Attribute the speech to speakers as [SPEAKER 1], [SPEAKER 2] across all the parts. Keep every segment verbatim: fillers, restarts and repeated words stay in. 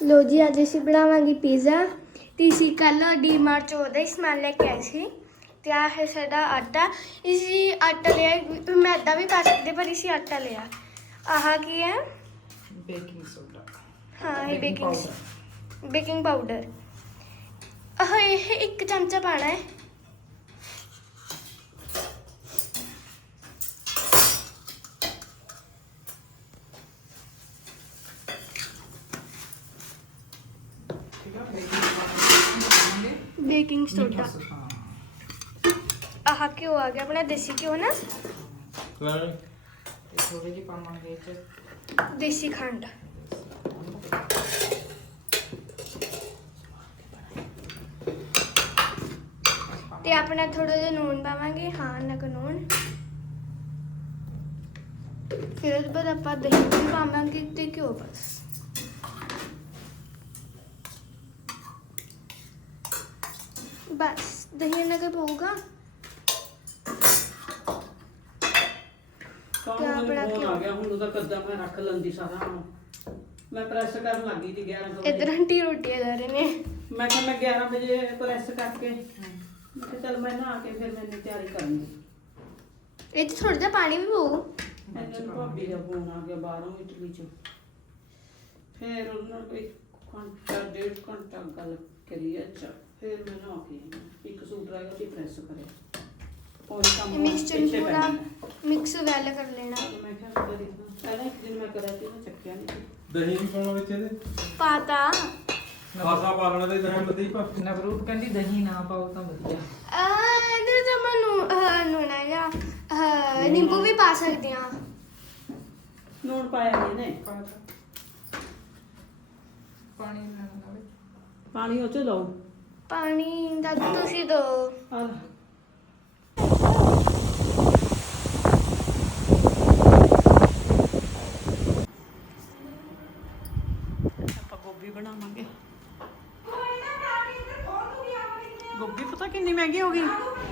[SPEAKER 1] लो जी अज असीं बनावांगे पीज़ा। ते असीं कल डी मार्ट चों उहदा ही समान लैके आए सी। ते आ है साडा आटा। इसी आटा लिया, मैदा भी पा सकते पर इसी आटा लिया। आह की है
[SPEAKER 2] बेकिंग सोडा।
[SPEAKER 1] हाँ ये
[SPEAKER 2] baking
[SPEAKER 1] baking
[SPEAKER 2] powder.
[SPEAKER 1] Baking powder आह ये एक चमचा पाना है। बेकिंग सोडा आह घ्यो आ गया अपना देसी घ्यो ना,
[SPEAKER 2] थोड़े जी पावांगे
[SPEAKER 1] देसी खंड। ते अपना थोड़ा जिहा नून पावांगे, हाँ नक नून। फिर उसके बाद आप दही भी पावांगे ते घ्यो बस। बस दही ना कर पाऊगा
[SPEAKER 3] क्या बड़ा फोन आ गया ਹੁਣ ਉਹਦਾ ਕੱਦਾ ਮੈਂ ਰੱਖ ਲੰਦੀ ਸਾਰਾ ਮੈਂ ਪ੍ਰੈਸ ਕਰਨ ਲੱਗੀ ਸੀ ਗਿਆਰਾਂ ਵਜੇ।
[SPEAKER 1] इधर आंटी रोटियां ला रहे ने।
[SPEAKER 3] ਮੈਂ ਕਿਹਾ ਮੈਂ ਗਿਆਰਾਂ ਵਜੇ ਪ੍ਰੈਸ ਕਰਕੇ ਮੈਂ ਕਿਹਾ ਚੱਲ ਮੈਂ ਨਹਾ ਕੇ ਫਿਰ ਮੈंने ਤਿਆਰੀ ਕਰਨੀ।
[SPEAKER 1] ਇਹ ਚ ਥੋੜਾ ਜਿਹਾ ਪਾਣੀ ਵੀ ਪਾਓ।
[SPEAKER 3] ਇਹਨਾਂ ਨੂੰ ਭਾਬੀ ਦਾ ਫੋਨ ਆ ਗਿਆ ਬਾਹਰੋਂ ਇਟਲੀ ਚ। ਫਿਰ ਉਹਨਾਂ ਨਾਲ ਕੋਈ ਘੰਟਾ ਡੇਢ ਘੰਟਾ ਗੱਲ ਕਰੀ ਅੱਛਾ। ਫਿਰ ਮੈਂ ਨਹਾ ਕੇ ਇੱਕ ਸੂਟ ਰਹਿ ਗਿਆ ਸੀ ਪ੍ਰੈਸ ਕਰਿਆ। और काम
[SPEAKER 1] मिक्सचर पूरा मिक्स वेल कर लेना।
[SPEAKER 3] मैं क्या करी पहले एक दिन मैं करा थी ना चक्किया नहीं
[SPEAKER 4] दही भी पाਉਣਾ ਵਿੱਚ ਇਹਦੇ
[SPEAKER 1] पाता
[SPEAKER 4] ਖਾਸਾ ਪਾ ਲੈਣਾ ਤੇ ਦਹੀਂ ਮਤੀ ਪਾ
[SPEAKER 2] ਨਵਰੂਪ ਕਹਿੰਦੀ ਦਹੀਂ ਨਾ ਪਾਓ ਤਾਂ ਵਧੀਆ।
[SPEAKER 1] ਆ ਇਹਦੇ ਤਾਂ ਮੈਂ ਨੂੰ ਨੂਣ ਆ ਜਾਂ ਨਿੰਬੂ ਵੀ ਪਾ ਸਕਦੇ ਆ।
[SPEAKER 3] लूण पाया नहीं ने
[SPEAKER 2] ਪਾਣੀ ਲੈਣਾ ਵੇ
[SPEAKER 3] पानी ਉਹ ਚ ਲਓ
[SPEAKER 1] ਪਾਣੀ ਦਾ ਤੁਸੀਂ ਦੋ।
[SPEAKER 3] ਆ ਆਪਾਂ ਗੋਭੀ ਬਣਾਵਾਂਗੇ। ਗੋਭੀ ਪਤਾ ਕਿੰਨੀ ਮਹਿੰਗੀ ਹੋ ਗਈ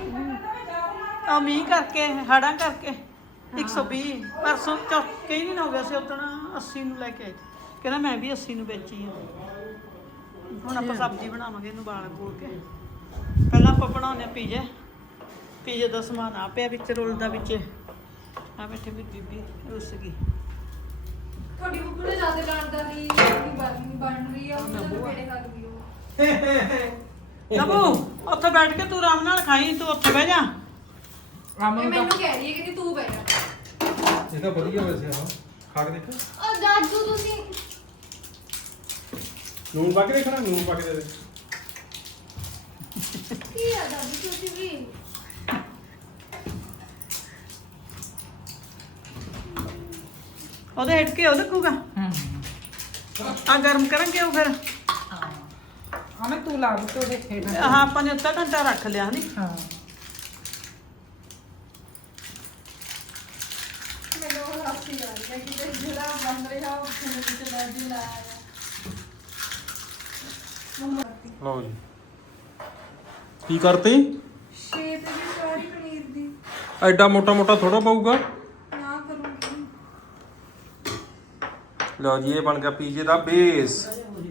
[SPEAKER 3] ਆ ਮੀਂਹ ਕਰਕੇ ਹੜਾਂ ਕਰਕੇ ਇੱਕ ਸੌ ਵੀਹ ਪਰਸੋਂ ਚੌ ਕਈ ਦਿਨ ਹੋ ਗਏ ਸੀ ਉਦੋਂ ਅੱਸੀ ਨੂੰ ਲੈ ਕੇ ਆਏ ਕਹਿੰਦਾ ਮੈਂ ਵੀ ਅੱਸੀ ਨੂੰ ਵੇਚੀ ਆ। ਹੁਣ ਆਪਾਂ ਸਬਜ਼ੀ ਬਣਾਵਾਂਗੇ ਇਹਨੂੰ ਬਾਲ ਬੂਲ ਕੇ। ਪਹਿਲਾਂ ਆਪਾਂ ਬਣਾਉਂਦੇ ਆ ਪੀਜ਼ੇ। ਪੀਜ਼ੇ ਦਾ ਸਮਾਨ ਆ ਪਿਆ ਵਿੱਚ ਰੋਲ ਦਾ ਵਿੱਚ ਆ ਬੈਠੇ ਵੀ ਬੀਬੀ ਰੁੱਸ ਗਈ।
[SPEAKER 5] ਤੁਹਾਡੀ ਬੁੱਕ ਨੇ ਜ਼ਿਆਦਾ ਲੜਦਾ ਨਹੀਂ ਬਣ ਬਣ ਰਹੀ ਆ ਉਹਨਾਂ ਨੂੰ ਕਿਹੜੇ ਖਾ ਗਈ ਉਹ
[SPEAKER 3] ਨਬੂ ਉੱਥੇ ਬੈਠ ਕੇ ਤੂੰ ਆਰਾਮ ਨਾਲ ਖਾਈ ਤੂੰ ਉੱਥੇ ਬਹਿ ਜਾ।
[SPEAKER 5] ਇਹ
[SPEAKER 2] ਅਮਨ
[SPEAKER 5] ਮੈਨੂੰ ਕਹਿ ਰਹੀ ਹੈ ਕਿ ਤੂੰ ਬਹਿ ਜਾ।
[SPEAKER 4] ਇਹ ਤਾਂ ਵਧੀਆ ਵੈਸੇ ਆ ਖਾ ਕੇ ਦੇਖ
[SPEAKER 1] ਉਹ ਦਾਦੂ ਤੁਸੀਂ
[SPEAKER 4] ਨੂਨ ਪਾ ਕੇ ਦੇਖਣਾ ਨੂਨ ਪਾ ਕੇ ਦੇ ਦੇ
[SPEAKER 1] ਕੀ ਆ ਦਾਦੂ ਤੁਸੀਂ ਵੀ
[SPEAKER 3] ਉਹਦੇ ਹਿੱਟ ਕੇ ਉਹ ਲੱਗੂਗਾ
[SPEAKER 2] ਹੂੰ
[SPEAKER 3] ਆ ਗਰਮ ਕਰਾਂਗੇ ਉਹ ਫਿਰ
[SPEAKER 2] ਹਾਂ ਅਮਨ ਤੂੰ ਲਾ ਬੁੱਤੇ ਉਹਦੇ ਖੇਡ
[SPEAKER 3] ਹਾਂ ਆਪਾਂ ਨੇ ਅੱਧਾ ਘੰਟਾ ਰੱਖ ਲਿਆ ਹਨੀ।
[SPEAKER 2] ਹਾਂ
[SPEAKER 5] ਮੈਨੂੰ ਉਹ ਹਾਸੀ ਆ ਰਹੀ ਹੈ ਕਿ ਤੇ ਜਿਹੜਾ ਬਣ ਰਿਹਾ ਉਹ ਖਾਣੇ ਵਿੱਚ ਲੈ ਦੀ ਲਾਇਆ
[SPEAKER 4] ਲਓ ਜੀ ਕੀ ਕਰਤੀ
[SPEAKER 5] ਸ਼ੇਪ ਵੀ ਸਾਰੀ ਪਨੀਰ ਦੀ
[SPEAKER 4] ਐਡਾ ਮੋਟਾ ਮੋਟਾ ਥੋੜਾ ਪਊਗਾ।
[SPEAKER 5] ਨਾ ਕਰੂੰਗੀ।
[SPEAKER 4] ਲਓ ਜੀ ਇਹ ਬਣ ਗਿਆ ਪੀਜ਼ੇ ਦਾ ਬੇਸ।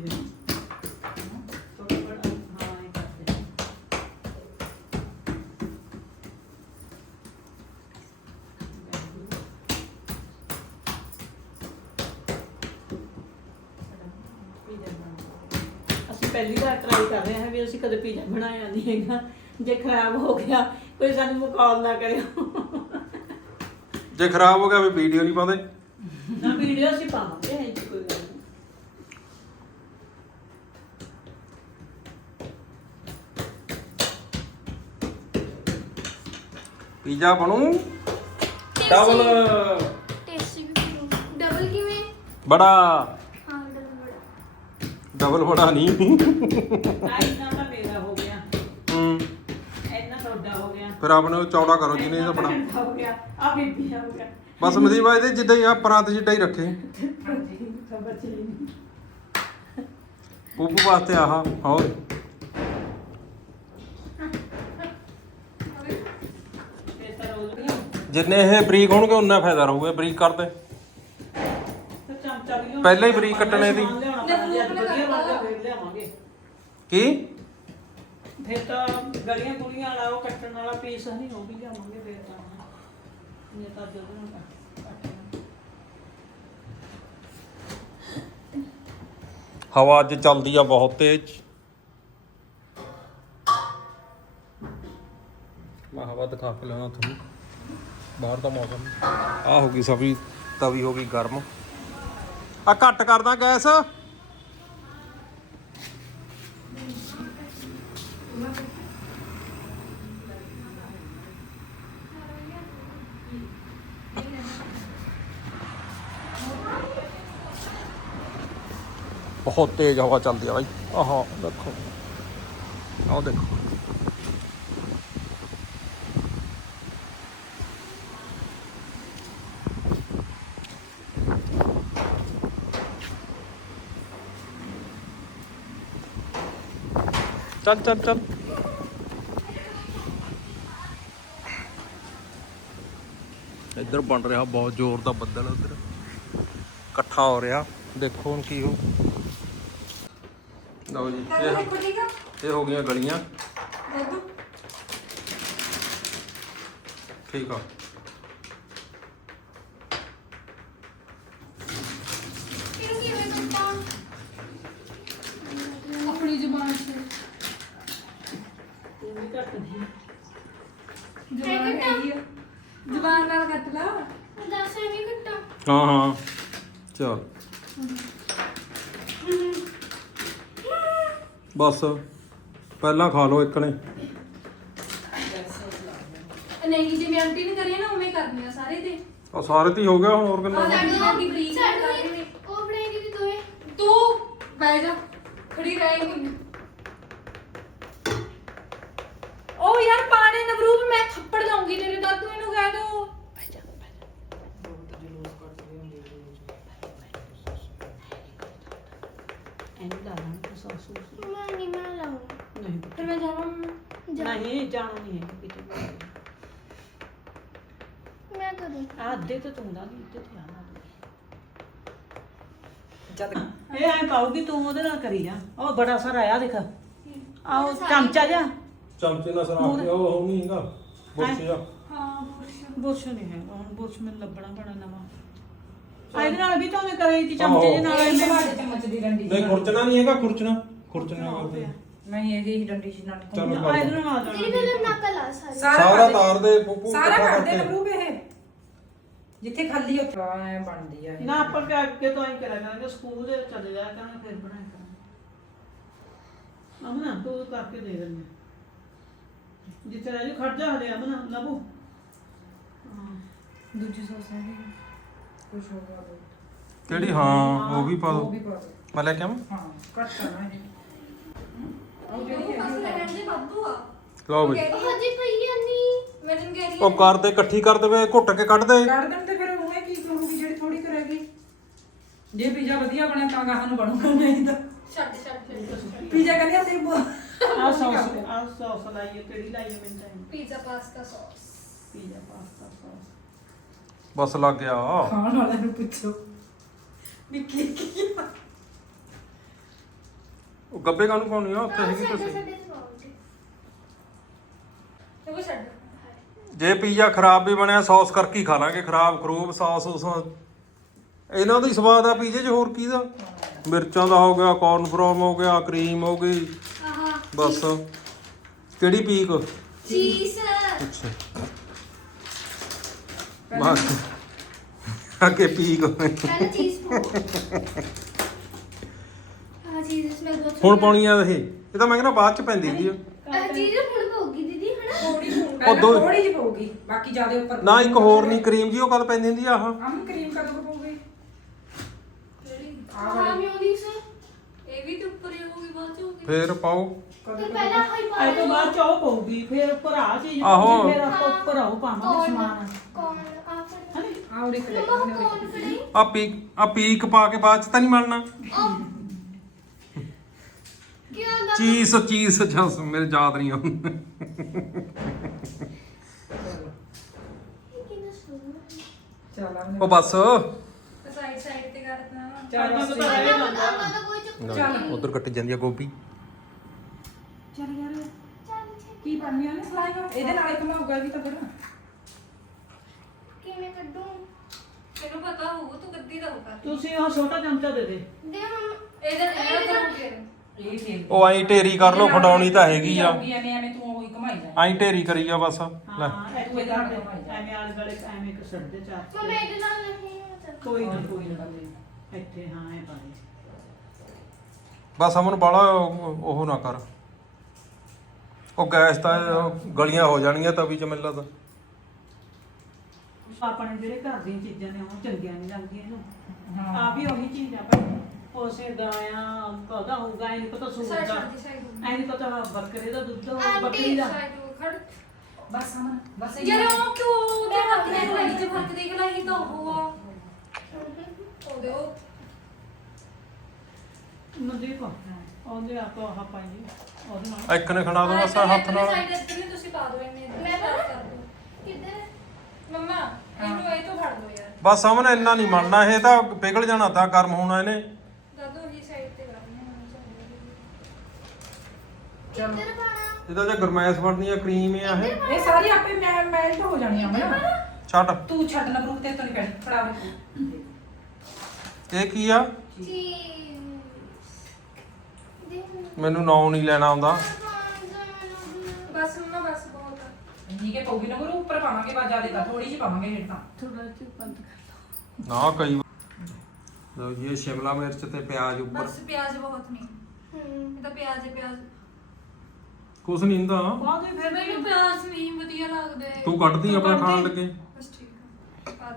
[SPEAKER 3] ਅਸੀਂ ਪਹਿਲੀ ਵਾਰ ਟਰਾਈ ਕਰ ਰਹੇ ਹਾਂ ਵੀ ਅਸੀਂ ਕਦੇ ਪੀਜ਼ਾ ਬਣਾਇਆ ਨਹੀਂ ਹੈਗਾ। ਜੇ ਖਰਾਬ ਹੋ ਗਿਆ ਕੋਈ ਸਾਨੂੰ ਮੁਕਾਲ ਨਾ ਕਰਿਓ।
[SPEAKER 4] ਜੇ ਖਰਾਬ ਹੋ ਗਿਆ ਵੀ ਵੀਡੀਓ ਨਹੀਂ ਪਾਉਂਦੇ।
[SPEAKER 3] ਨਾ ਵੀਡੀਓ ਅਸੀਂ ਪਾਵਾਂਗੇ ਇਹ 'ਚ ਕੋਈ ਗੱਲ ਨਹੀਂ।
[SPEAKER 4] ਪੀਜ਼ਾ ਬਣੂ ਡਬਲ
[SPEAKER 1] ਟੇਸਟੀ ਵੀ ਡਬਲ ਕਿਵੇਂ?
[SPEAKER 4] ਬੜਾ
[SPEAKER 1] ਹਾਂ ਡਬਲ ਬੜਾ।
[SPEAKER 4] ਡਬਲ ਬੜਾ ਨਹੀਂ
[SPEAKER 3] ਆ ਇੰਨਾ ਤਾਂ ਮੇਰਾ ਹੋ ਗਿਆ
[SPEAKER 4] ਹੂੰ
[SPEAKER 3] ਇੰਨਾ ਤੁਹਾਡਾ ਹੋ ਗਿਆ
[SPEAKER 4] ਫਿਰ ਆਪਣੇ ਉਹ ਚੌੜਾ ਕਰੋ ਜਿਹਨੇ ਇਹਦਾ ਬਣਾ
[SPEAKER 3] ਇੰਨਾ ਹੋ ਗਿਆ ਆ ਬੀਬੀ ਹੋ ਗਿਆ
[SPEAKER 4] ਬਸ ਮਦੀ ਬਾਈ ਦੇ ਜਿੱਦਾਂ ਹੀ ਆ ਪਰਾਂਤ ਜਿੱਡਾ ਹੀ ਰੱਖੇ।
[SPEAKER 3] ਖਬਰ ਚਲੀ ਨਹੀਂ।
[SPEAKER 4] ਪੂਪੂ ਵਾਸਤੇ ਆਹ ਹੋਰ
[SPEAKER 3] ਇਹ ਤਾਂ ਰੋਲ ਨਹੀਂ
[SPEAKER 4] ਜਿੰਨੇ ਇਹ ਬਰੀਕ ਹੋਣਗੇ ਉਨਾ ਫਾਇਦਾ ਰਹੂਗਾ। ਬਰੀਕ ਕਰਦੇ
[SPEAKER 3] ਚਮਚਾ ਵੀ ਲਿਆਉਣਾ।
[SPEAKER 4] ਪਹਿਲਾਂ ਹੀ ਬਰੀਕ ਕੱਟਣੇ ਦੀ।
[SPEAKER 3] ਸਮਾਨ ਲਿਆਉਣਾ ਪੈਣਾ। ਜੇ ਅੱਜ ਵਧੀਆ ਬਣ ਗਿਆ ਫੇਰ ਲਿਆਵਾਂਗੇ।
[SPEAKER 4] ਕੀ
[SPEAKER 3] ਫਿਰ ਤਾਂ ਗਲੀਆਂ ਗੁਲੀਆਂ ਵਾਲਾ ਉਹ ਕੱਟਣ ਵਾਲਾ ਪੀਸ ਨਹੀਂ ਉਹ ਵੀ ਲਿਆਵਾਂਗੇ ਫੇਰ ਤਾਂ ਇਹ ਤਾਂ ਜਦੋਂ ਕੱਟਣਾ।
[SPEAKER 4] ਹਵਾ ਅੱਜ ਚੱਲਦੀ ਆ ਬਹੁਤ ਤੇਜ਼। ਮੈਂ ਹਵਾ ਦਿਖਾ ਕੇ ਲਿਆਉਣਾ ਤੁਹਾਨੂੰ ਬਾਹਰ ਦਾ ਮੌਸਮ। ਆ ਹੋ ਗਈ ਸਭੀ ਤਵੀ ਹੋ ਗਈ ਗਰਮ। ਆ ਘੱਟ ਕਰਦਾ ਗੈਸ। बहुत तेज हवा चलती है भाई। आह देखो आओ देखो चल चल चल इधर बन रहा बहुत जोर का बदल उधर इकट्ठा हो रहा देखो ਹੁਣ ਕੀ ਹੋ। ਲਓ ਜੀ ਇਹ ਇਹ ਹੋ ਗਈਆਂ ਗਲੀਆਂ ਠੀਕ ਆ।
[SPEAKER 5] ਆਪਣੀ ਜ਼ੁਬਾਨ ਸੇ
[SPEAKER 3] ਤੂੰ ਵੀ ਕੱਟ ਦੀ
[SPEAKER 5] ਜ਼ੁਬਾਨ ਹੈਗੀ ਆ ਜ਼ੁਬਾਨ ਨਾਲ ਕੱਟ ਲਾ
[SPEAKER 1] ਦੱਸ ਐਵੇਂ ਘੱਟਾ
[SPEAKER 4] ਹਾਂ ਹਾਂ ਚਲ ਬਸ ਪਹਿਲਾਂ ਖਾ ਲਓ ਇੱਕ ਨੇ।
[SPEAKER 5] ਨਹੀਂ ਜਿਵੇਂ ਆਂਟੀ ਨੇ ਕਰੀਆਂ ਨਾ ਉਵੇਂ ਕਰਨੀਆਂ ਸਾਰੇ ਤੇ
[SPEAKER 4] ਆ ਸਾਰੇ ਤੇ ਹੀ ਹੋ ਗਿਆ ਹੁਣ ਹੋਰ ਕਿੰਨਾ।
[SPEAKER 5] ਸਾਡੀ ਬਰੀਕ
[SPEAKER 1] ਸਾਡੇ ਉਹ ਬਣਾਏਗੀ ਵੀ ਦੋਏ
[SPEAKER 5] ਤੂੰ ਬਹਿ ਜਾ ਖੜੀ ਰਹੇਂਗੀ ਉਹ ਯਾਰ ਪਾਣੇ ਨਵਰੂਪ ਮੈਂ ਥੱਪੜ ਲਾਉਂਗੀ ਤੇਰੇ ਦਾਦੂ ਇਹਨੂੰ ਕਹਿ ਦੋ
[SPEAKER 3] ਐਂ ਲਾ ਲਾਂ ਸੌਸ
[SPEAKER 1] ਮੈਂ ਨਹੀਂ ਮੈਂ ਲਾਉਂ
[SPEAKER 3] ਨਹੀਂ
[SPEAKER 5] ਫਿਰ ਮੈਂ ਜਾਵਾਂ
[SPEAKER 3] ਨਹੀਂ ਜਾਣਾ ਨਹੀਂ ਹੈ ਕਿਤੇ
[SPEAKER 1] ਮੈਂ ਕਰੂੰ
[SPEAKER 3] ਆ ਅੱਧੇ ਤੇ ਤੂੰ ਦਾ ਨਹੀਂ ਤੇ ਧਿਆਨ ਨਾਲ ਜਦ ਇਹ ਐਂ ਪਾਉਗੀ ਤੂੰ ਉਹਦੇ ਨਾਲ ਕਰੀ ਜਾ ਉਹ ਬੜਾ ਸਾਰਾ ਆਇਆ ਦੇਖ ਆਹ ਚਮਚਾ ਜਾ
[SPEAKER 4] ਚਮਚੇ ਨਾਲ ਸਰਾ ਕੇ ਉਹ ਹੋ ਨਹੀਂ ਹੈਗਾ ਬੁਰਸ਼ ਜਾ।
[SPEAKER 5] ਹਾਂ
[SPEAKER 3] ਬੁਰਸ਼ ਨਹੀਂ ਹੈ ਹੁਣ ਬੁਰਸ਼ ਮੈਨੂੰ ਲੱਭਣਾ ਪੈਣਾ ਨਵਾਂ ਆ ਇਹਦੇ ਨਾਲ ਵੀ ਤਾਂ ਉਹਨੇ ਕਰੇ ਸੀ ਚਮਚੇ ਦੇ ਨਾਲ ਇਹਨੇ
[SPEAKER 6] ਚਮਚ ਦੀ ਡੰਡੀ
[SPEAKER 4] ਨਹੀਂ ਖੁਰਚਣਾ ਨਹੀਂ ਹੈਗਾ ਖੁਰਚਣਾ ਖੁਰਚਣਾ ਕਰਦੇ
[SPEAKER 6] ਨਹੀਂ ਇਹਦੀ ਹੀ ਡੰਡੀ ਚ ਨਾਲ
[SPEAKER 4] ਚੱਲ
[SPEAKER 3] ਆ ਇਹਦੇ ਨਾਲ ਆ
[SPEAKER 1] ਤੇਰੀ
[SPEAKER 3] ਜਾਣਾ
[SPEAKER 1] ਪਹਿਲਾਂ ਨਕਲ ਆ ਸਾਰੀ
[SPEAKER 4] ਸਾਰਾ ਤਾਰ ਦੇ ਪੂਪੂ
[SPEAKER 6] ਸਾਰਾ
[SPEAKER 4] ਇਕੱਠਾ
[SPEAKER 6] ਕਰਦੇ
[SPEAKER 4] ਕਰਕੇ।
[SPEAKER 6] ਲਬਰੂ ਇਹ ਜਿੱਥੇ ਖਾਲੀ ਉੱਥੇ ਐ ਬਣਦੀ ਆ ਇਹ।
[SPEAKER 3] ਨਾ ਆਪਾਂ ਕਿ ਅੱਗੇ ਤੋਂ ਹੀ ਕਰਿਆ ਕਰਾਂਗੇ ਸਕੂਲ ਦੇ ਚਲੇ ਜਾਇਆ ਕਰਾਂਗੇ ਫਿਰ ਬਣਾਇਆ ਕਰਾਂਗੇ ਅਮਨਾ ਤੂੰ ਕਰਕੇ ਦੇ ਦਿੰਦੇ ਜਿੱਥੇ ਰਾਜੂ ਖੜ ਜਾ ਹਲੇ ਅਮਨਾ ਲਬੂ
[SPEAKER 6] ਦੂਜੀ ਸੌਸ ਹੈ ਕੁਝ ਹੋ ਗਿਆ ਉਹ।
[SPEAKER 4] ਕਿਹੜੀ ਹਾਂ ਉਹ ਵੀ ਪਾ
[SPEAKER 6] ਉਹ
[SPEAKER 4] ਦੋ
[SPEAKER 6] ਵੀ ਪਾ ਦਿਓ।
[SPEAKER 4] ਮੈਂ ਲੈ ਕੇ ਆਵਾਂ।
[SPEAKER 6] ਹਾਂ ਕੱਟ ਕਰਨਾ ਇਹ ਉਹ ਜਿਹੜੀ
[SPEAKER 5] ਬਸ
[SPEAKER 6] ਹੈ
[SPEAKER 5] ਕਹਿੰਦੇ ਬਾਬੂ ਆ
[SPEAKER 4] ਲਓ ਬਈ
[SPEAKER 1] ਹਜੇ ਪਈ ਨਹੀਂ
[SPEAKER 5] ਮੈਂ ਤੈਨੂੰ ਕਹਿ ਰਹੀ
[SPEAKER 4] ਉਹ ਕਰ ਦੇ ਇਕੱਠੀ ਕਰ ਦੇਵੇ ਘੁੱਟ ਕੇ ਕੱਢ ਦੇ।
[SPEAKER 6] ਕੱਢ ਦੇਣ ਤੇ ਫਿਰ ਉਹਨੇ ਕੀ ਕਰੂਗੀ ਜਿਹੜੀ ਥੋੜੀ ਕਰੇਗੀ ਜੇ ਪੀਜ਼ਾ ਵਧੀਆ ਬਣਿਆ ਤਾਂ ਗਾਹਾਂ ਨੂੰ ਬਣੂਗਾ ਨਹੀਂ ਤਾਂ
[SPEAKER 5] ਛੱਡ ਛੱਡ ਛੱਡ
[SPEAKER 6] ਪੀਜ਼ਾ ਕਹਿੰਦੇ ਅਸੀਂ
[SPEAKER 3] ਆ ਸੌਸ ਆ ਸੌਸ ਲਾਈਏ ਕਿਹੜੀ ਲਾਈਏ ਮੈਨੂੰ ਤਾਂ
[SPEAKER 5] pizza pasta sauce
[SPEAKER 3] pizza pasta sauce
[SPEAKER 4] ਬਸ ਲੱਗ ਗਿਆ।
[SPEAKER 6] ਖਾਣ ਵਾਲਿਆਂ ਨੂੰ ਪੁੱਛੋ ਵੀ ਕੀ ਕੀ ਆ।
[SPEAKER 4] ਉਹ ਗੱਬੇ ਕਾਹਨੂੰ ਪਾਉਣੀ ਆ ਉੱਥੇ ਹੈਗੀ
[SPEAKER 1] ਸਾਡੇ
[SPEAKER 4] ਤੁਸੀਂ।
[SPEAKER 1] ਸਾਡੇ ਸਵਾਉਂਦੇ
[SPEAKER 5] ਤੇ ਉਹ ਛੱਡ
[SPEAKER 4] ਜੇ ਪੀਜ਼ਾ ਖਰਾਬ ਵੀ ਬਣਿਆ ਸੌਸ ਕਰਕੇ ਹੀ ਖਾ ਲਾਂਗੇ। ਖਰਾਬ ਖਰੂਬ ਸੌਸ ਉਸ ਇਹਨਾਂ ਦਾ ਹੀ ਸਵਾਦ ਆ ਪੀਜ਼ੇ 'ਚ ਹੋਰ ਕੀ ਦਾ। ਮਿਰਚਾਂ ਦਾ ਹੋ ਗਿਆ ਕੌਰਨ ਫਰੋਮ ਹੋ ਗਿਆ ਕਰੀਮ ਹੋ ਗਈ
[SPEAKER 1] ਆਹਾ
[SPEAKER 4] ਬਸ। ਕਿਹੜੀ ਪੀਕ
[SPEAKER 1] ਚੀਜ਼
[SPEAKER 4] ਅੱਛਾ ਬਸ ਅੱਗੇ ਪੀਕ
[SPEAKER 1] ਪਹਿਲਾਂ ਚੀਜ਼ ਪਾਓ ਆਹ ਚੀਜ਼ ਸਮੈਲ ਬਹੁਤ
[SPEAKER 4] ਹੁਣ ਪਾਉਣੀ ਆ ਇਹ ਇਹ ਤਾਂ ਮੈਂ ਕਹਿੰਦਾ ਬਾਅਦ 'ਚ ਪੈਂਦੀ ਹੁੰਦੀ ਆ।
[SPEAKER 1] ਆਹ ਚੀਜ਼ ਹੁਣ ਪਾਉਗੀ ਦੀਦੀ ਹਨਾ
[SPEAKER 6] ਥੋੜੀ ਜਿਹੀ
[SPEAKER 4] ਉਹ ਦੋ-
[SPEAKER 6] ਥੋੜੀ ਜਿਹੀ ਪਊਗੀ ਬਾਕੀ ਜ਼ਿਆਦਾ ਉੱਪਰ
[SPEAKER 4] ਨਾ ਇੱਕ ਹੋਰ ਨਹੀਂ ਕਰੀਮ ਜੀ ਉਹ ਕਦ ਪੈਂਦੀ ਹੁੰਦੀ ਆ ਆਹ
[SPEAKER 6] ਆਮ ਕਰੀਮ ਕਦੋਂ ਕੁ ਪਊਗੀ
[SPEAKER 5] ਕਿਹੜੀ
[SPEAKER 6] ਆਹ
[SPEAKER 1] ਆਹ
[SPEAKER 6] ਵਾਲੀ
[SPEAKER 1] ਮਿਊਨੀਸ
[SPEAKER 5] ਇਹ ਵੀ ਤੇ ਉੱਪਰ ਹੀ ਹੋਊਗੀ ਬਾਅਦ ਚ ਹੋਊਗੀ
[SPEAKER 4] ਫੇਰ ਪਾਓ।
[SPEAKER 1] ਤੇ ਪਹਿਲਾਂ ਹੋਈ ਪਾ
[SPEAKER 3] ਆਏ ਤੋਂ ਬਾਅਦ ਚ ਉਹ ਪਊਗੀ ਫਿਰ ਉੱਪਰ ਆ ਚੀਜ਼
[SPEAKER 4] ਆਹੋ।
[SPEAKER 3] ਪਊਗੀ, ਫਿਰ ਆਪਾਂ ਉੱਪਰ ਆਉ ਪਾਵਾਂਗੇ ਸਮਾਨ
[SPEAKER 1] ਕੌਣ ਆ ਫੜ
[SPEAKER 6] ਆਹ ਉੜੀ ਖੜੇ
[SPEAKER 1] ਮੰਮਾ ਕੌਣ ਫੜੀ
[SPEAKER 4] ਆ ਪੀਕ ਆ ਪੀਕ ਪਾ ਕੇ ਬਾਅਦ 'ਚ ਤਾਂ ਨਹੀਂ ਮਲਣਾ।
[SPEAKER 1] ਕੀ ਆਂਦਾ
[SPEAKER 4] ਚੀਜ਼ ਚੀਜ਼ ਜਸ ਮੇਰੇ ਯਾਦ ਨਹੀਂ ਆਉਂਦਾ।
[SPEAKER 1] ਕਿੰਨਾ ਸੋਹਣਾ
[SPEAKER 6] ਚੱਲ ਆ
[SPEAKER 4] ਉਹ ਬਸ
[SPEAKER 5] ਸਾਈਡ ਸਾਈਡ ਤੇ ਕਰਦਾ
[SPEAKER 6] ਚਾਰ
[SPEAKER 3] ਆਪਾਂ
[SPEAKER 6] ਵਾਸਤੇ
[SPEAKER 3] ਤਾਂ ਇਹ
[SPEAKER 1] ਆਪਾਂ
[SPEAKER 3] ਲੰਗਾ
[SPEAKER 1] ਆਪਾਂ ਤਾਂ ਕੋਈ ਚੱਕਰ
[SPEAKER 4] ਉਧਰ ਕੱਟੀ ਜਾਂਦੀ ਆ ਗੋਭੀ।
[SPEAKER 6] ਚੱਲ ਯਾਰ ਕੀ ਬਣਨੀ ਆ ਸਲਾਈ ਕਰ ਇਹਦੇ ਨਾਲ ਹੀ ਘਮਾਊਗਾ ਵੀ ਤਾਂ ਫਿਰ
[SPEAKER 1] ਕਿਵੇਂ ਕੱਢੂੰ?
[SPEAKER 5] ਤੈਨੂੰ ਪਤਾ ਹੋਊ ਤੂੰ ਗੱਦੀ ਦਾ ਹੋਗਾ
[SPEAKER 3] ਤੁਸੀਂ ਉਹ ਛੋਟਾ ਚਮਚਾ ਦੇ ਦੇ।
[SPEAKER 1] ਦੇ ਹੁਣ
[SPEAKER 5] ਇਹਦੇ ਨਾਲ ਕਰੂੰ ਫਿਰ
[SPEAKER 6] ਇਹ ਫੇਰ
[SPEAKER 4] ਉਹ ਐਂ ਢੇਰੀ ਕਰ ਲੋ, ਫੜਾਉਣੀ ਤਾਂ ਹੈਗੀ ਆ।
[SPEAKER 6] ਐਵੇਂ ਐਵੇਂ ਤੂੰ ਉਹੀ ਘਮਾਈ ਜਾ
[SPEAKER 4] ਐਂ ਢੇਰੀ ਕਰੀ ਜਾ ਬਸ। ਲੈ
[SPEAKER 3] ਹਾਂ
[SPEAKER 6] ਤੂੰ ਇਹਦੇ ਨਾਲ ਘਮਾਈ ਜਾ।
[SPEAKER 3] ਐਵੇਂ ਆਲੇ ਗਲੇ ਐਵੇਂ ਇੱਕ ਛੱਡ ਦੇ ਚਾਰ
[SPEAKER 1] ਮੈਂ ਇਹਦੇ ਨਾਲ ਨਹੀਂ ਹੋ ਸਕਦਾ।
[SPEAKER 3] ਕੋਈ ਨਾ ਕੋਈ ਨਾ ਇੱਥੇ ਹਾਂ ਇਹ ਪਾ ਦੇ।
[SPEAKER 4] ਬਸ ਅਮਨ ਬਾਲਾ ਉਹ ਨਾ ਕਰ, ਉਹ ਗੈਸ ਤਾਂ ਗਲੀਆਂ ਹੋ ਜਾਣਗੀਆਂ ਤਵੀ ਚ ਮਿਲਦਾ ਤਾਂ।
[SPEAKER 3] ਆਪਣੇ ਜਿਹੜੇ ਘਰ ਦੀਆਂ ਚੀਜ਼ਾਂ ਨੇ ਉਹ ਚੰਗੀਆਂ ਨਹੀਂ ਲੱਗਦੀਆਂ ਇਹਨੂੰ।
[SPEAKER 6] ਹਾਂ।
[SPEAKER 3] ਆਪ ਹੀ ਉਹੀ ਚੀਜ਼ ਆ ਭਾਈ, ਉਸੇ ਗਾਇਆ ਪਤਾ ਹੋਊਗਾ, ਇਹ ਨਹੀਂ ਪਤਾ ਸੂਰ
[SPEAKER 5] ਸਾਈਡ
[SPEAKER 3] ਦਾ,
[SPEAKER 5] ਸਾਈਡ ਸਾਈਡ
[SPEAKER 3] ਇਹ ਨਹੀਂ ਪਤਾ ਬੱਕਰੇ ਦਾ ਦੁੱਧ ਹੋਊ,
[SPEAKER 1] ਆਂਟੀ,
[SPEAKER 3] ਬੱਕਰੀ ਦਾ।
[SPEAKER 5] ਸਾਈਡ ਖੜ
[SPEAKER 6] ਬਸ ਅਮਨ ਬਸ
[SPEAKER 5] ਯਾਰ ਉਹ ਕਿਉਂ ਤੇ ਹੱਥ ਦੇ ਲਈ ਜੇ ਹੱਥ ਦੇ ਗਲਾਈ ਤਾਂ ਉਹ ਆ ਉਹਦੇ ਉਹ
[SPEAKER 3] ਨਦੀਪ ਉਹਦੇ ਆਪ ਆਹ ਪਾਈ ਉਹਦੇ ਨਾਲ
[SPEAKER 4] ਇੱਕ ਨੇ ਖਣਾ ਦੋ ਬਸ ਹੱਥ ਨਾਲ।
[SPEAKER 5] ਸਾਈਡ ਇੱਧਰ ਵੀ ਤੁਸੀਂ ਪਾ ਦਿਓ ਇੰਨੇ
[SPEAKER 1] ਮੈਂ
[SPEAKER 5] ਕਰ
[SPEAKER 1] ਨਾ-
[SPEAKER 5] ਦਿਓ
[SPEAKER 1] ਕਿੱਧਰ?
[SPEAKER 5] ਮੰਮਾ ਇਹਨੂੰ ਇਹ ਤੋਂ ਫੜ ਦਿਓ ਯਾਰ
[SPEAKER 4] ਬਸ ਅਮਨ ਇੰਨਾ ਨਹੀਂ ਮੰਨਣਾ, ਇਹ ਤਾਂ ਪਿਘਲ ਜਾਣਾ ਤਾਂ ਗਰਮ ਹੋਣਾ ਇਹਨੇ।
[SPEAKER 5] ਦਾਦੂ ਜੀ ਸਾਈਡ ਤੇ ਕਰਨੀ ਹੈ
[SPEAKER 6] ਚਲੋ
[SPEAKER 1] ਕਿੱਧਰ ਪਾਣਾ?
[SPEAKER 4] ਇਹਦਾ ਜੇ ਗਰਮੈਸ਼ ਬਣਦੀ ਆ ਕਰੀਮ ਆ ਇਹ।
[SPEAKER 6] ਇਹ ਸਾਰੀ ਆਪੇ ਮੈਂ ਮੈਲਟ ਹੋ ਜਾਣੀ ਆ ਮੈਂ
[SPEAKER 4] ਛੱਡ।
[SPEAKER 6] ਤੂੰ ਛੱਡ ਨਾ ਗਰੁੱਪ ਤੇ ਤੋਂ ਨਹੀਂ ਪੈਣੀ ਫੜਾ ਦੇ
[SPEAKER 4] ਇਹ ਕੀ ਆ?
[SPEAKER 1] ਚੀਜ਼। ਦੇ ਹੁਣ।
[SPEAKER 4] ਮੈਨੂੰ ਨਾਮ ਨਹੀਂ ਲੈਣਾ ਆਉਂਦਾ।
[SPEAKER 5] ਬਸ ਮੰਮਾ ਬਸ ਬਹੁਤ ਆ
[SPEAKER 6] ਠੀਕ ਹੈ ਪਊਗੀ ਨਾ ਗੁਰੂ ਉੱਪਰ ਪਾਵਾਂਗੇ ਬਾਅਦ ਜਿਆਦਾ ਤਾਂ ਥੋੜੀ ਜਿਹੀ ਪਾਵਾਂਗੇ ਹੇਠ ਤਾਂ
[SPEAKER 3] ਥੋੜਾ ਜਿਹਾ ਬੰਦ ਕਰ।
[SPEAKER 4] ਨਾ ਕਈ ਲਓ ਜੀ, ਇਹ ਸ਼ਿਮਲਾ ਮਿਰਚ ਤੇ ਪਿਆਜ਼ ਉੱਪਰ।
[SPEAKER 5] ਬਸ ਪਿਆਜ਼ ਬਹੁਤ ਨਹੀਂ
[SPEAKER 1] ਹੂੰ।
[SPEAKER 5] ਇਹ ਤਾਂ ਪਿਆਜ਼ ਹੀ ਪਿਆਜ਼
[SPEAKER 4] ਕੁਛ ਨਹੀਂ ਹੁੰਦਾ।
[SPEAKER 3] ਬਾਅਦ ਵਿੱਚ ਫਿਰ
[SPEAKER 5] ਮੈਨੂੰ ਪਿਆਜ਼ ਨਹੀਂ ਵਧੀਆ ਲੱਗਦੇ
[SPEAKER 4] ਤੂੰ ਕੱਢਦੀ ਆਪਣਾ ਖਾਣ ਲੱਗੇ।
[SPEAKER 5] ਬਸ ਠੀਕ ਆ ਪਾ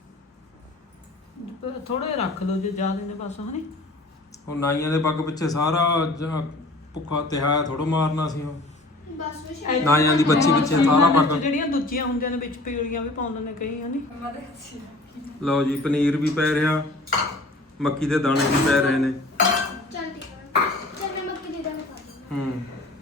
[SPEAKER 5] ਦੋ
[SPEAKER 3] ਥੋੜੇ ਰੱਖ ਲਓ ਜੇ ਜ਼ਿਆਦਾ ਨੇ ਬਸ ਹਨੀ।
[SPEAKER 4] ਉਹ ਨਾਈਆਂ ਦੇ ਪੱਗ ਪਿੱਛੇ ਸਾਰਾ ਜ- ਭੁੱਖਾ ਤਿਹਾਇਆ ਥੋੜਾ ਮਾਰਨਾ ਸੀ ਉਹ।
[SPEAKER 1] ਬਸ ਵਿਸ਼-
[SPEAKER 4] ਨਾਈਆਂ ਦੀ ਬੱਚੀ ਪਿੱਛੇ ਸਾਰਾ ਪੱਗ।
[SPEAKER 3] ਜਿਹੜੀਆਂ ਦੂਜੀਆਂ ਹੁੰਦੀਆਂ ਨੇ ਵਿੱਚ ਪੀਲੀਆਂ ਵੀ ਪਾਉਂਦੇ ਨੇ ਕਈ ਹਨੀ।
[SPEAKER 5] ਮੰਮਾ ਦੇ ਅੱਛੀ
[SPEAKER 4] ਲਓ ਜੀ, ਪਨੀਰ ਵੀ ਪੈ ਰਿਹਾ, ਮੱਕੀ ਦੇ ਦਾਣੇ ਵੀ ਪੈ ਰਹੇ ਨੇ।
[SPEAKER 1] ਚੱਲ ਠੀਕ ਆ। ਚੱਲ ਮੈਂ ਮੱਕੀ ਦੀ ਦਾਲ ਪਾ ਦਿੰਦਾ।
[SPEAKER 4] ਹੂੰ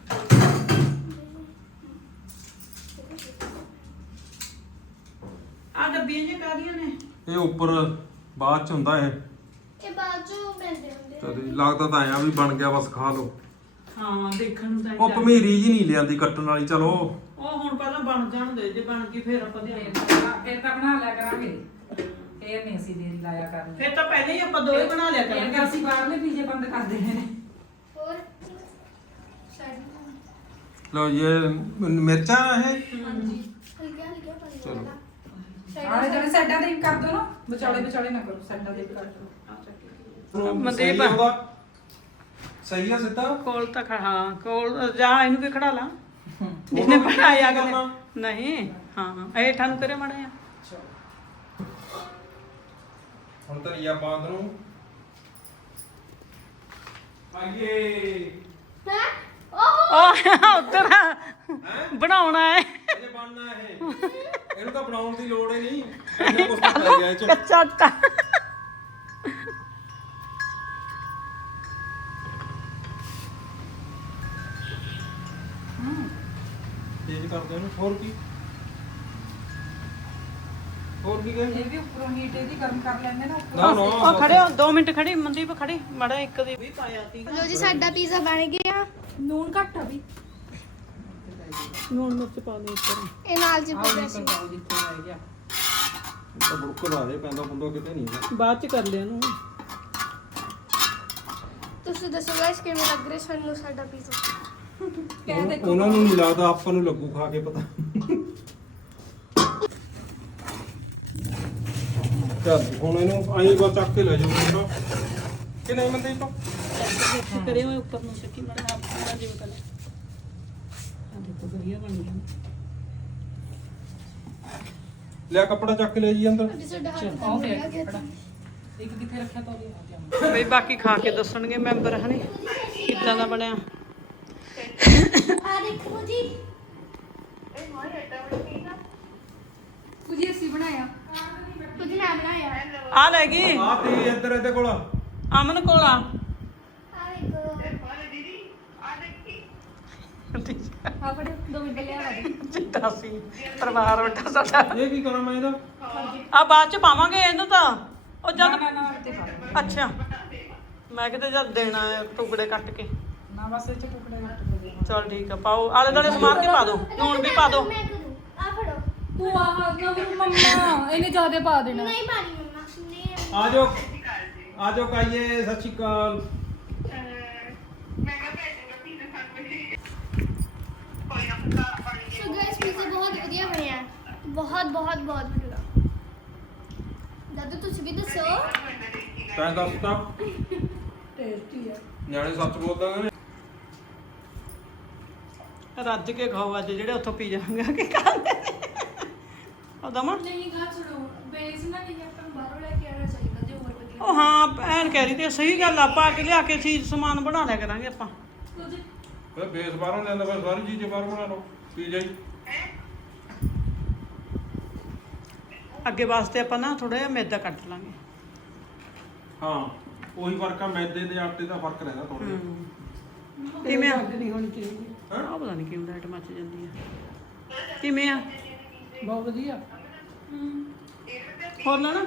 [SPEAKER 3] ਆ ਡੱਬੀਆਂ ਜਿਹੀਆਂ ਕਾਹਦੀਆਂ ਨੇ?
[SPEAKER 4] ਇਹ ਉੱਪਰ ਬਾਅਦ ਚ ਹੁੰਦਾ ਇਹ।
[SPEAKER 1] ਇਹ ਬਾਅਦ ਚੋਂ ਪੈਂਦੇ ਹੁੰਦੇ
[SPEAKER 4] ਤੇ ਲੱਗਦਾ ਤਾਂ ਆਇਆ ਵੀ ਬਣ ਗਿਆ, ਬਸ ਖਾ ਲਓ।
[SPEAKER 3] ਹਾਂ ਦੇਖਣ ਨੂੰ ਤਾਂ
[SPEAKER 4] ਉਹ ਭਮੀਰੀ ਜੀ ਨਹੀਂ ਲਿਆਂਦੀ ਕੱਟਣ ਵਾਲੀ। ਚਲੋ
[SPEAKER 3] ਉਹ ਹੁਣ ਪਹਿਲਾਂ ਬਣ ਜਾਣ ਦੇ, ਜੇ ਬਣ ਗਈ ਫਿਰ ਆਪਾਂ
[SPEAKER 6] ਫੇਰ
[SPEAKER 3] ਦੇ
[SPEAKER 6] ਤਾਂ- ਫੇਰ ਤਾਂ ਬਣਾ ਲਿਆ ਕਰਾਂਗੇ ਫੇਰ ਨਹੀਂ ਅਸੀਂ ਦੇਰੀ ਲਾਇਆ ਕਰਨੀ
[SPEAKER 3] ਫਿਰ ਤਾਂ ਪਹਿਲਾਂ ਹੀ ਆਪਾਂ ਦੋਏ ਬਣਾ ਲਿਆ
[SPEAKER 6] ਫੇਰ
[SPEAKER 3] ਕਰਾਂਗੇ।
[SPEAKER 6] ਤਾਂ ਅਸੀਂ ਬਾਹਰਲੇ ਪੀਜੇ ਬੰਦ ਕਰ ਦੇਣੇ ਨੇ
[SPEAKER 1] ਹੋਰ ਸਾਈਡ
[SPEAKER 4] ਲਓ ਜੀ, ਇਹ ਮ- ਮਿਰਚਾਂ ਇਹ
[SPEAKER 5] ਹਾਂਜੀ
[SPEAKER 1] ਹਲਕਾ ਹਲਕਾ ਪਾ
[SPEAKER 4] ਚਲੋ।
[SPEAKER 1] ਦਿੰਦਾ।
[SPEAKER 6] ਆਲੇ ਜਿਹੜੇ ਸਾਈਡਾਂ ਤੇ ਵੀ ਕਰ ਦੋ ਨਾ ਵਿਚਾਲੇ ਵਿਚਾਲੇ ਨਾ ਕਰੋ ਸਾਈਡਾਂ ਤੇ ਵੀ ਕਰ ਦੋ
[SPEAKER 3] ਮਨਦੀਪ।
[SPEAKER 4] ਸਹੀ ਉਹਦਾ? ਸਹੀ ਆ ਸਿੱਧਾ।
[SPEAKER 3] ਕੋਲ ਤਾਂ ਖੜਾ- ਹਾਂ ਕੋਲ ਜਾ ਇਹਨੂੰ ਵੀ ਖੜਾ ਲਾ ਜਿਹਨੇ ਬਣਾਇਆ ਅਗਲੇ
[SPEAKER 4] ਕਰਨਾ?
[SPEAKER 3] ਨਹੀਂ। ਹਾਂ ਹੇਠਾਂ ਨੂੰ ਕਰੇ ਮੜਿਆ।
[SPEAKER 4] ਹੁਣ ਧਨੀਆ ਬਾਦ ਨੂੰ ਆਈਏ।
[SPEAKER 1] ਹੈ ਓਹ
[SPEAKER 3] ਉਹ ਉਧਰ ਬਣਾਉਣਾ ਹੈ।
[SPEAKER 4] ਇਹ ਬਣਨਾ ਇਹ। ਇਹਨੂੰ ਤਾਂ ਬਣਾਉਣ ਦੀ ਲੋੜ ਹੀ ਨਹੀਂ, ਇੰਨਾ ਕੁਝ ਤਾਂ ਪੈ ਗਿਆ ਇਹ ਚ।
[SPEAKER 3] ਚੱਟ
[SPEAKER 4] ਤੇਜ਼ ਕਰ ਦੇ ਇਹਨੂੰ। ਹੋਰ ਕੀ ਹੋਰ ਕੀ ਕਹੇ?
[SPEAKER 6] ਇਹ ਵੀ ਉੱਪਰੋਂ ਹੀਟ ਇਹਦੀ ਗਰਮ ਕਰ ਲੈਂਦੇ ਨਾ ਉੱਪਰ
[SPEAKER 4] ਨਾ ਨਾ
[SPEAKER 3] ਉਹ ਖੜੇ ਹੋ ਦੋ ਮਿੰਟ ਖੜੀ ਮਨਦੀਪ ਖੜੀ ਮੜਾ ਇੱਕ ਦੀ ਵੀ ਪਾਇਆ ਤੀ।
[SPEAKER 1] ਲੋ ਜੀ ਸਾਡਾ ਪੀਜ਼ਾ ਬਣ ਗਿਆ।
[SPEAKER 5] ਨੂਨ ਘੱਟ ਆ ਵੀ
[SPEAKER 3] ਲੂਣ ਮਿਰਚ ਪਾ ਦੇ ਉੱਪਰ।
[SPEAKER 1] ਇਹ ਨਾਲ ਜੀ
[SPEAKER 6] ਆਹ
[SPEAKER 1] ਪੀਜ਼ਾ
[SPEAKER 6] ਨਹੀਂ
[SPEAKER 1] ਸੀ।
[SPEAKER 6] ਕਰਵਾਓ ਜਿੱਥੇ ਰਹਿ ਗਿਆ
[SPEAKER 4] ਤਾਂ ਬੁੜਕਦਾ ਦੇ ਪੈਂਦਾ ਪੁੰਦਾ ਕਿਤੇ ਨਹੀਂ ਹੈਗਾ।
[SPEAKER 3] ਬਾਅਦ ਚ ਕਰ ਲਿਆ ਇਹਨੂੰ।
[SPEAKER 1] ਤੁਸੀਂ ਦੱਸੋ ਗਾਇਸ ਕਿਵੇਂ ਲੱਗ ਰਿਹਾ ਸਾਨੂੰ ਸਾਡਾ ਪੀਜ਼ਾ?
[SPEAKER 4] ਉਹ- ਉਹਨਾਂ ਨੂੰ ਨਹੀਂ ਲੱਗਦਾ, ਆਪਾਂ ਨੂੰ ਲੱਗੂ ਖਾ ਕੇ ਪਤਾ। ਚੱਲ ਹੁਣ ਇਹਨੂੰ ਆਈ ਬਾ ਚੱਕ ਕੇ ਲੈ ਜਾਓ ਮੁੰਡਾ ਕਿ ਨਹੀਂ ਮਨਦੀਪ?
[SPEAKER 3] ਇੱਥੇ ਕਰੇ ਹੋਏ ਉੱਪਰ ਨੂੰ ਸੱਕੀ ਮੜਾ ਆਪ ਪੂਰਾ ਜਿਵੇਂ ਕਰ ਆ ਦੇਖੋ ਵਧੀਆ ਬਣ ਗਿਆ।
[SPEAKER 4] ਲਿਆ ਕੱਪੜਾ ਚੱਕ ਕੇ ਲੈ ਜੀ ਅੰਦਰ।
[SPEAKER 1] ਅੱਜ ਸਾਡਾ ਹੱਥ
[SPEAKER 6] ਆਹ
[SPEAKER 1] ਕੰਮ
[SPEAKER 6] ਫੇਰ
[SPEAKER 1] ਆ ਗਿਆ
[SPEAKER 6] ਫੜਾ। ਇੱਕ ਕਿੱਥੇ ਰੱਖਿਆ ਤਾਂ ਉਹਦੇ ਆ
[SPEAKER 3] ਬਈ ਬਾਕੀ ਖਾ ਕੇ ਦੱਸਣਗੇ ਮੈਂਬਰ ਹਨੇ ਕਿੱਦਾਂ ਦਾ ਬਣਿਆ।
[SPEAKER 1] ਆ ਦੇਖੋ ਜੀ। ਇਹ ਹੋਰ ਐਡਾ ਵੱਡਾ ਪੀਜ਼ਾ
[SPEAKER 5] ਕੁਝ ਅਸੀਂ ਬਣਾਇਆ
[SPEAKER 1] ਕੁਝ ਮੈਂ ਬਣਾਇਆ ਹੈ।
[SPEAKER 3] ਆ ਲੈ ਗਈ
[SPEAKER 4] ਆ ਪੀ ਇੱਧਰ ਇਹਦੇ ਕੋਲ।
[SPEAKER 3] ਅਮਨ ਕੋਲ ਆ।
[SPEAKER 1] ਆ ਦੇਖੋ
[SPEAKER 5] ਆ ਫੜੋ ਦੋ ਮਿੰਟ ਲਿਆ ਵਾ ਦੇ
[SPEAKER 3] ਚਿੱਟਾ ਸੀ ਪਰਿਵਾਰ ਵੱਡਾ ਸਾਡਾ।
[SPEAKER 4] ਇਹ ਕੀ ਕਰਾਂ ਮੈਂ ਇਹਦਾ?
[SPEAKER 3] ਆ ਬਾਅਦ ਚ ਪਾਵਾਂਗੇ ਇਹਨੂੰ ਤਾਂ ਉਹ
[SPEAKER 6] ਨਾ
[SPEAKER 3] ਜਦ
[SPEAKER 6] ਨਾ ਨਾ ਉੱਤੇ ਪਾ ਦਿਓ।
[SPEAKER 3] ਅੱਛਾ ਮੈਂ ਕਿਤੇ ਜਦ ਦੇਣਾ ਹੈ ਟੁਕੜੇ ਕੱਟ ਕੇ।
[SPEAKER 6] ਨਾ ਬਸ ਇਹ ਚ ਟੁਕੜੇ ਕੱਟ ਦੇ।
[SPEAKER 3] ਚਲ ਠੀਕ ਆ, ਪਾਓ ਆਲੇ ਦੁਆਲੇ ਸਮਾਰ ਕੇ ਪਾ ਦਿਓ, ਲੂਣ ਵੀ ਪਾ ਦਿਓ।
[SPEAKER 1] ਮੈਂ ਕਰੂੰ ਆ ਫੜੋ
[SPEAKER 5] ਤੂੰ ਆਹ ਨਾ ਕਰੋ ਮੰਮਾ, ਇਹਨੇ ਜ਼ਿਆਦਾ ਪਾ ਦੇਣਾ।
[SPEAKER 1] ਨਹੀਂ ਪਾਣੀ ਮੰਮਾ ਨਹੀਂ
[SPEAKER 4] ਆ ਜਾਓ ਆ ਜਾਓ ਕਾਈਏ, ਸਤਿ ਸ਼੍ਰੀ ਅਕਾਲ।
[SPEAKER 1] ਸੋ ਗਾਇਸ ਪੀਜ਼ਾ ਬਹੁਤ ਵਧੀਆ ਬਣਿਆ, ਬਹੁਤ ਬਹੁਤ ਬਹੁਤ ਵਧੀਆ। ਦਾਦੂ ਤੁਸੀਂ ਵੀ ਦੱਸੋ।
[SPEAKER 4] ਤੈਂ ਦੱਸ ਤਾ
[SPEAKER 6] ਟੇਸਟੀ ਹੈ।
[SPEAKER 4] ਨਿਆਣੇ ਸੱਚ ਬੋਲਦਾ ਨੇ।
[SPEAKER 3] ਰੱਜ ਕੇ ਖਾਓ ਅੱਜ ਜਿਹੜੇ ਉੱਥੋਂ ਪੀ ਜਾਵਾਂਗੇ ਕਿ ਖਾਂਦੇ ਉਹ ਦਮਾ।
[SPEAKER 5] ਨਹੀਂ ਗਾ ਛੜੋ ਬੇਸ ਨਾ ਨਹੀਂ ਆਪਾਂ ਨੂੰ ਬਾਹਰੋਂ ਲੈ ਕੇ ਆਉਣਾ ਚਾਹੀਦਾ ਜੇ ਹੋਰ ਵਧੀਆ।
[SPEAKER 3] ਉਹ ਹਾਂ ਭੈਣ ਕਹਿ ਰਹੀ ਤੇ ਸਹੀ ਗੱਲ ਆ, ਪਾ ਕੇ ਲਿਆ ਕੇ ਚੀਜ਼ ਸਮਾਨ ਬਣਾ ਲਿਆ ਕਰਾਂਗੇ ਆਪਾਂ।
[SPEAKER 5] ਕੁਝ
[SPEAKER 4] ਫਿਰ ਬੇਸ ਬਾਹਰੋਂ ਲਿਆਂਦਾ, ਫਿਰ ਸਾਰੀ ਚੀਜ਼ ਬਾਹਰੋਂ ਬਣਾ ਲਓ ਪੀਜ਼ਾ ਹੀ।
[SPEAKER 3] ਅੱਗੇ ਵਾਸਤੇ ਆਪਾਂ ਨਾ ਥੋੜਾ ਜਿਹਾ ਮੈਦਾ ਕੱਟ ਲਾਂਗੇ।
[SPEAKER 4] ਹਾਂ ਉਹੀ ਫਰਕ ਆ, ਮੈਦੇ ਤੇ ਆਟੇ ਦਾ ਫਰਕ ਰਹਿੰਦਾ ਥੋੜਾ ਜਿਹਾ।
[SPEAKER 3] ਕਿਵੇਂ ਆ?
[SPEAKER 6] ਨਹੀਂ ਹੋਣੀ ਚਾਹੀਦੀ।
[SPEAKER 3] ਆਹ ਪਤਾ ਨਹੀਂ ਕਿਉਂ ਲਾਈਟ ਮੱਚ ਜਾਂਦੀ ਆ। ਕਿਵੇਂ ਆ?
[SPEAKER 6] ਬਹੁਤ ਵਧੀਆ।
[SPEAKER 3] ਹੋਰ ਲੈਣਾ?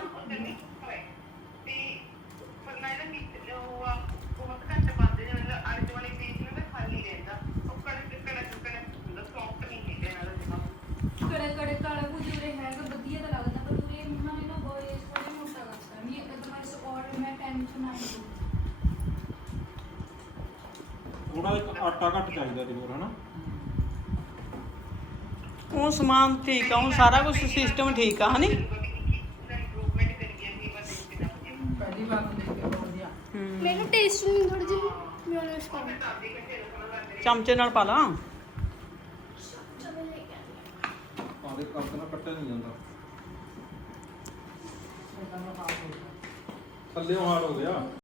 [SPEAKER 5] ਕੜੇ ਕੜੇ ਕਾਲਾ ਕੁਝੂਰੇ ਹੈਗਾ ਵਧੀਆ ਤਾਂ ਲੱਗਦਾ, ਪਰ ਪੂਰੇ ਮੰਮਾ ਨੇ ਨਾ ਬੋਇਸ ਥੋੜਾ ਮੋਟਾ ਕਰਤਾ ਨਹੀਂ ਅਦਰਵਾਈਜ਼ ਆਰਡਰ ਮੈਂ ਟੈਨਸ਼ਨ ਨਾ ਲਊਂ।
[SPEAKER 4] ਥੋੜਾ ਜਿਹਾ ਆਟਾ ਘੱਟ ਚਾਹੀਦਾ ਜੀ ਹੋਰ, ਹਨਾ?
[SPEAKER 3] ਉਹ ਸਮਾਨ ਠੀਕ ਆ, ਉਹ ਸਾਰਾ ਕੁਝ ਸਿਸਟਮ ਠੀਕ ਆ, ਹਨੀ?
[SPEAKER 6] ਪਹਿਲੀ ਵਾਰ ਦੇਖ ਕੇ ਬਹੁਤ ਵਧੀਆ।
[SPEAKER 1] ਮੈਨੂੰ ਟੇਸਟ ਨਹੀਂ ਥੋੜੀ ਜਿਹੀ ਮਿਓਨੀਜ਼ ਪਾਓ।
[SPEAKER 3] ਚਮਚੇ ਨਾਲ ਪਾ ਲਾ।
[SPEAKER 1] ਚਲੋ ਲੈ ਕੇ ਆਉਂਦੀ ਹਾਂ।
[SPEAKER 4] ਆਦੇ ਕੱਟ ਨਾਲ ਕੱਟਿਆ ਨਹੀਂ ਜਾਂਦਾ, ਥੱਲੇੋਂ ਹਾਰਡ ਹੋ ਗਿਆ।